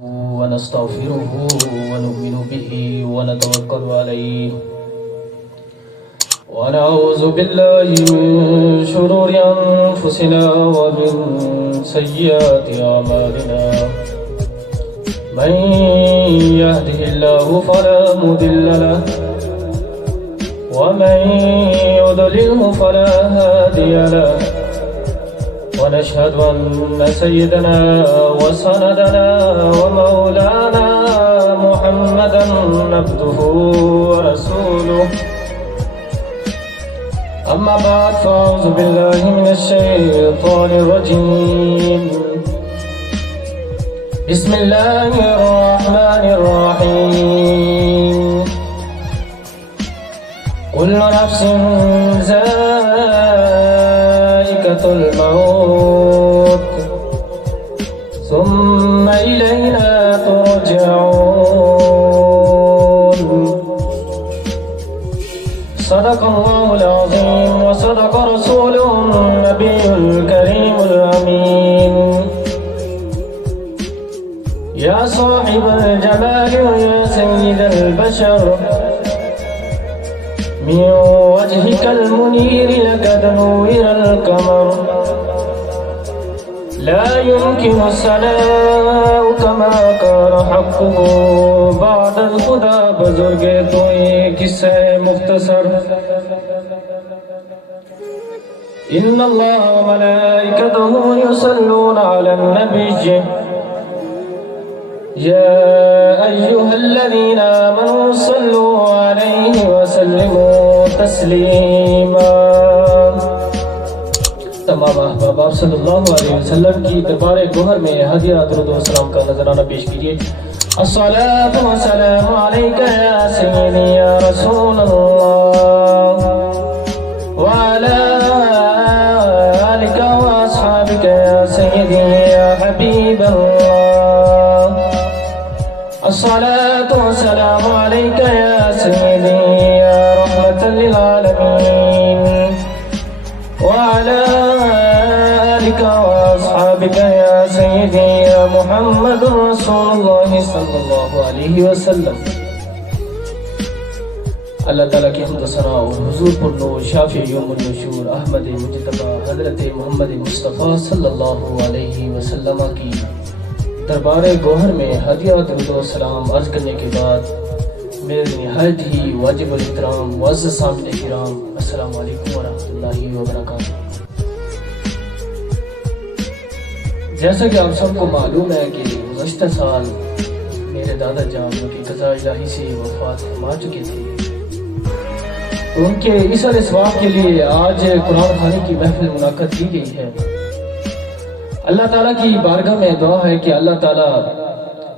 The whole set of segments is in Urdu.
ونستغفره ونؤمن به ونتوكل عليه ونعوذ بالله من شرور أنفسنا ومن سيئات أعمالنا من يهده الله فلا مضل له ومن يضلله فلا هادي له ونشهد أن سيدنا وسندنا ومولانا محمدا عبده ورسوله أما بعد فأعوذ بالله من الشيطان الرجيم بسم الله الرحمن الرحيم كل نفس ذائقة الموت ثم إلينا ترجعون صدق الله العظيم وصدق رسوله النبي الكريم الأمين يا صاحب الجمال ويا سيد البشر من وجهك المنير لقد نور القمر لا يمكن الثناء كما قال حقه بعد الخدا بزرگ تو ایک قصہ مختصر ان اللہ وملائکته يصلون على النبي يا أيها الذين آمنوا صلوا عليه وسلموا تسلیما. تمام احباب آپ صلی اللہ علیہ وسلم کی دربار گوہر میں ہدیہ درود و سلام کا نذرانہ پیش کیجیے. الصلاۃ والسلام علیک یا سیدی یا رسول اللہ وعلی آلک واصحابک یا سیدی یا حبیب اللہ. الصلاة والسلام عليك يا سيدي يا رحمة للعالمين وعلى آلك وأصحابك يا سيدي يا محمد رسول الله صلى الله عليه وسلم. اللہ تعالیٰ کی حمد و ثنا و حضور پر نور شافع یوم النشور احمد مجتبی حضرت محمد مصطفیٰ صلی اللہ علیہ وسلم کی دربار گوہر میں ہدیہ درود و سلام عرض کرنے کے بعد میرے نہایت ہی واجب الاحترام معزز سامعین کرام السلام علیکم ورحمۃ اللہ وبرکاتہ. جیسا کہ آپ سب کو معلوم ہے کہ گزشتہ سال میرے دادا جان جو کہ قضاء الہی سے وفات فرما چکے تھے، ان کے ایثار ثواب کے لیے آج قرآن خوانی کی محفل منعقد کی گئی ہے. اللہ تعالیٰ کی بارگاہ میں دعا ہے کہ اللہ تعالیٰ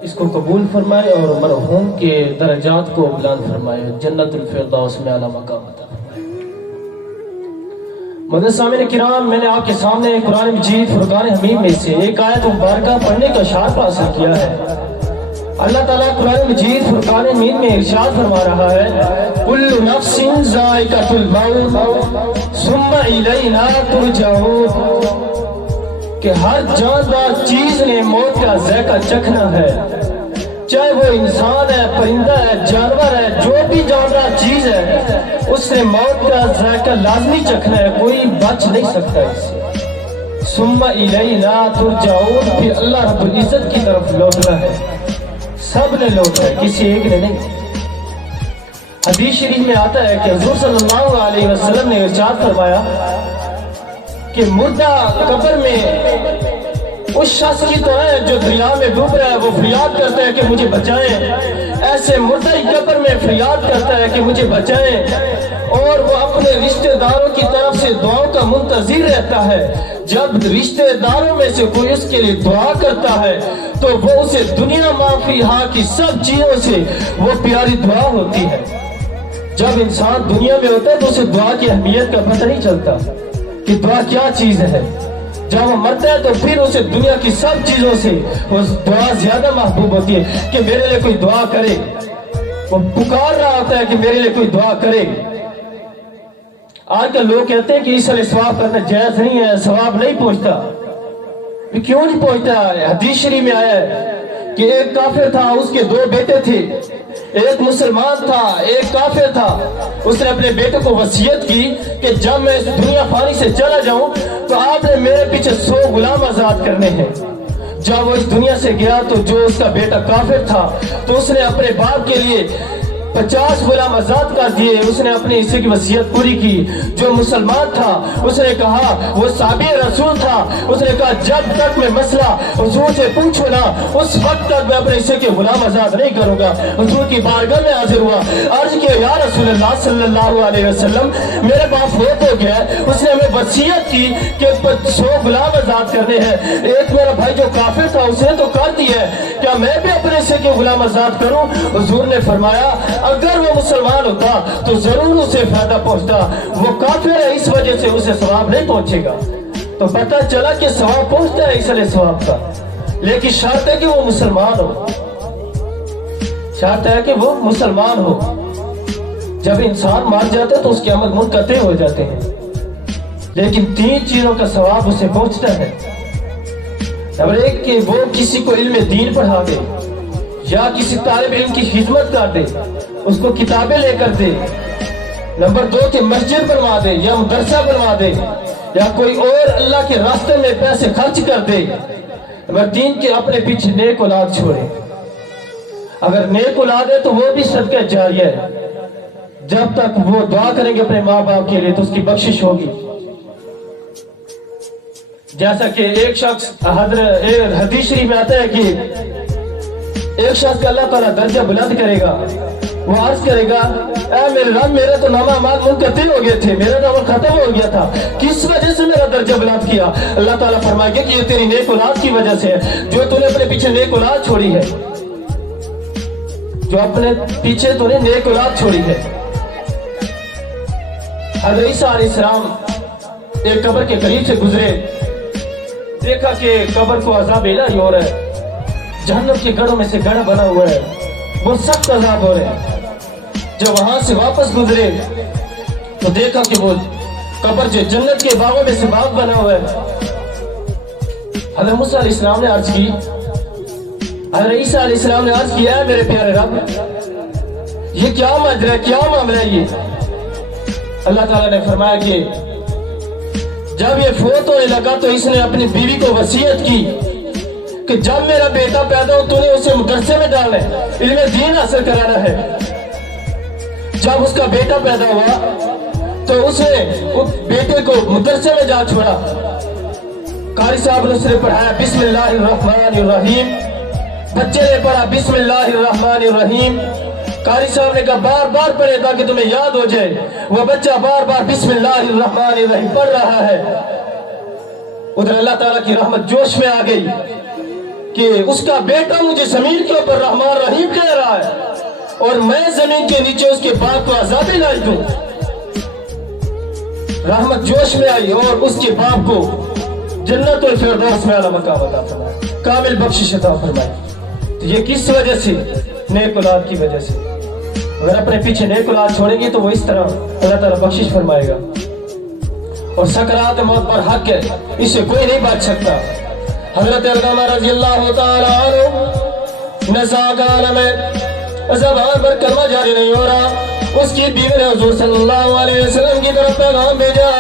اس کو قبول فرمائے اور مرحوم کے درجات کو بلند فرمائے، جنت الفردوس میں اعلیٰ مقام عطا فرمائے. معزز سامعین کرام، میں نے آپ کے سامنے قرآن مجید فرقان حمید میں سے ایک آیت مبارکہ پڑھنے کا شرف حاصل کیا ہے. اللہ تعالیٰ قرآن مجید فرقان حمید میں ارشاد فرما رہا ہے کل نفس ذائقۃ الموت ثم الینا ترجعون، کہ ہر جاندار چیز نے موت کا ذائقہ چکھنا ہے، چاہے وہ انسان ہے، پرندہ ہے، جانور ہے، جو بھی جاندار چیز ہے اس نے موت کا ذائقہ لازمی چکھنا ہے، کوئی بچ نہیں سکتا اس سے. ثم الینا ترجعون، پھر اللہ رب العزت کی طرف لوٹنا ہے. سب نے لوٹنا ہے، کسی ایک نے نہیں. حدیث شریف میں آتا ہے کہ حضور صلی اللہ علیہ وسلم نے ارشاد فرمایا کہ مردہ قبر میں اس شخص کی تو ہے جو دریا میں ڈوب رہا ہے، وہ فریاد کرتا ہے کہ مجھے بچائیں. ایسے مردہ قبر میں فریاد کرتا ہے کہ مجھے بچائیں، اور وہ اپنے رشتہ داروں کی طرف سے دعاؤں کا منتظر رہتا ہے. جب رشتہ داروں میں سے کوئی اس کے لیے دعا کرتا ہے تو وہ اسے دنیا معافی ہاں کی سب چیزوں سے وہ پیاری دعا ہوتی ہے. جب انسان دنیا میں ہوتا ہے تو اسے دعا کی اہمیت کا پتہ نہیں چلتا کہ دعا کیا چیز ہے. جب وہ مرتا ہے تو پھر اسے دنیا کی سب چیزوں سے وہ دعا زیادہ محبوب ہوتی ہے کہ میرے لیے کوئی دعا کرے. وہ پکار رہا ہوتا ہے کہ میرے لیے کوئی دعا کرے. آج کل لوگ کہتے ہیں کہ اس علیہ ثواب کرنا جائز نہیں ہے, ثواب نہیں پہنچتا. کیوں نہیں پہنچتا؟ حدیث شریف میں آیا ہے کہ ایک کافر تھا، اس کے دو بیٹے تھے، ایک مسلمان تھا ایک کافر تھا۔ اس نے اپنے بیٹے کو وصیت کی کہ جب میں اس دنیا فانی سے چلا جاؤں تو آپ نے میرے پیچھے 100 غلام آزاد کرنے ہیں۔ جب وہ اس دنیا سے گیا تو جو اس کا بیٹا کافر تھا تو اس نے اپنے باپ کے لیے 50 غلام آزاد کر دیے۔ اس نے اپنے حصے کی وصیت پوری کی۔ جو مسلمان تھا اس نے کہا، وہ صحابی رسول تھا، اس نے کہا جب تک میں مسئلہ حضور سے پوچھوں نا اس وقت تک میں اپنے حصے کے غلام آزاد نہیں کروں گا۔ حضور کی بارگاہ میں حاضر ہوا، عرض کیا یا رسول اللہ صلی اللہ علیہ وسلم میرے باپ فوت ہو گیا ہے، اس نے ہمیں وصیت کی کہ 100 غلام آزاد کرنے ہیں، ایک میرا بھائی جو کافر تھا اس نے تو کر دیا ہے، کیا میں بھی اپنے حصے کے غلام آزاد کروں؟ حضور نے فرمایا اگر وہ مسلمان ہوتا تو ضرور اسے فائدہ پہنچتا، وہ کافر ہے اس وجہ سے اسے ثواب نہیں پہنچے گا۔ تو پتہ چلا کہ ثواب پہنچتا ہے اس لیے ثواب کا، لیکن شرط ہے کہ وہ مسلمان ہو، شرط ہے کہ وہ مسلمان ہو۔ جب انسان مار جاتا ہے تو اس کے عمل منقطع ہو جاتے ہیں، لیکن 3 چیزوں کا ثواب اسے پہنچتا ہے۔ نمبر 1 کہ وہ کسی کو علم دین پڑھا دے یا کسی طالب علم کی خدمت کر دے، اس کو کتابیں لے کر دے۔ نمبر 2 کہ مسجد بنوا دے یا مدرسہ بنوا دے یا کوئی اور اللہ کے راستے میں پیسے خرچ کر دے۔ نمبر 3 کہ اپنے پیچھے نیک اولاد چھوڑے۔ اگر نیک اولاد ہے تو وہ بھی صدقہ جاریہ ہے، جب تک وہ دعا کریں گے اپنے ماں باپ کے لیے تو اس کی بخشش ہوگی۔ جیسا کہ ایک شخص حدیث شریف میں آتا ہے کہ ایک شخص کا اللہ تعالیٰ درجہ بلند کرے گا، وہ عرض کرے گا اے میرے رب میرے تو نامہ اعمال منقطع ہو گئے تھے، میرا نامہ ختم ہو گیا تھا، کس وجہ سے میرا درجہ بلند کیا؟ اللہ تعالیٰ فرمائے گا کہ یہ تیری نیک اولاد کی وجہ سے ہے، جو تو نے اپنے پیچھے نیک اولاد چھوڑی ہے، جو اپنے پیچھے تو نے نیک اولاد چھوڑی ہے۔ حضرت عیسیٰ علیہ السلام ایک قبر کے قریب سے گزرے، دیکھا کہ قبر کو عذاب الہی ہو رہا ہے، جہنم کے گڑھوں میں سے گڑھا بنا ہوا ہے، بہت سخت عذاب ہو رہے ہیں۔ جب وہاں سے واپس گزرے تو دیکھا کہ وہ قبر جو جنت کے باغوں میں سے باغ بنا ہوا ہے۔ حضرت موسیٰ علیہ السلام نے عرض کی، حضرت عیسیٰ علیہ السلام نے عرض کیا ہے میرے پیارے رب یہ کیا ماجرا ہے، کیا معاملہ ہے یہ؟ اللہ تعالیٰ نے فرمایا کہ جب یہ فوت ہونے لگا تو اس نے اپنی بیوی کو وصیت کی کہ جب میرا بیٹا پیدا ہو تو نے اسے مدرسے میں ڈالنا ہے، علم دین حاصل کرانا ہے۔ جب اس کا بیٹا پیدا ہوا تو اس نے اس بیٹے کو مدرسے میں جا چھوڑا، قاری صاحب نے اس نے پڑھایا بسم اللہ الرحمن الرحیم، بچے نے پڑھا بسم اللہ الرحمن الرحیم، قاری صاحب نے کہا بار بار پڑھے تاکہ تمہیں یاد ہو جائے، وہ بچہ بار بار بسم اللہ الرحمن الرحیم پڑھ رہا ہے۔ ادھر اللہ تعالیٰ کی رحمت جوش میں آ گئی کہ اس کا بیٹا مجھے زمین کے اوپر رحمان رحیم کہہ رہا ہے اور میں زمین کے نیچے اس کے باپ کو عذاب الہی دوں۔ رحمت جوش میں آئی اور اس کے باپ کو جنت الفردوس میں اعلیٰ مقام عطا فرمائی، کامل بخشش عطا فرمائی۔ تو یہ کس وجہ سے؟ نیک اولاد کی وجہ سے۔ اگر اپنے پیچھے نیک اولاد چھوڑیں گے تو وہ اس طرح اللہ تعالیٰ بخشش فرمائے گا۔ اور سکرات موت پر حق ہے، اس سے کوئی نہیں بچ سکتا۔ حضرت علامہ رضی اللہ تعالیٰ عنہ نساء کا عالم ہے، زبان پر کلمہ جاری نہیں ہو رہا، اس کی بیوی نے حضور صلی اللہ علیہ وسلم کی طرف پیغام بھیجا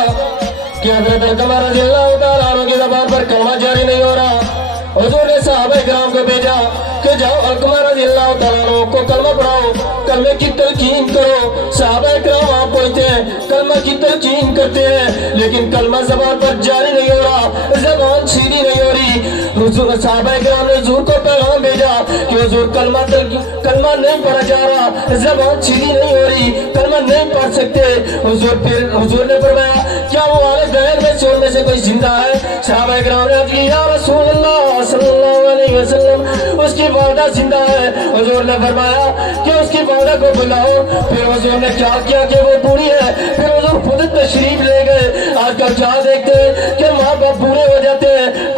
کہ حضرت علامہ رضی اللہ تعالیٰ عنہ کی زبان پر کلمہ جاری نہیں ہو رہا۔ حضور نے صحابہ کرام کو بھیجا کہ جاؤ علقمہ رضی اللہ تعالیٰ عنہ کو کلمہ پڑھاؤ، کلمے کی تلقین کرو۔ صحابہ کرام وہاں پہنچتے ہیں، کلمہ کی تلقین کرتے ہیں، لیکن کلمہ زبان پر جاری نہیں ہو رہا، زبان سیدھی نہیں ہو رہی۔ حضور صحابہ کرام نے حضور کو پیغام بھیجا کہ حضور کلمہ نہیں پڑھا جا رہا، زبان سیدھی نہیں ہو رہی، کلمہ نہیں پڑھ سکتے۔ حضور نے فرمایا کیا وہ والے غیر میں سے ان میں سے کوئی زندہ ہے؟ صحابہ کرام نے عرض کی یا رسول اللہ صلی اللہ علیہ وسلم اس کی والدہ زندہ ہے۔ حضور نے فرمایا کہ اس کی والدہ کو بلاؤ۔ پھر حضور نے کیا کیا کہ وہ بوڑھی ہے، پھر حضور خود تشریف لے گئے۔ آج کل کیا دیکھتے ہیں کہ ماں باپ بوڑھے ہو جاتے ہیں،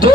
2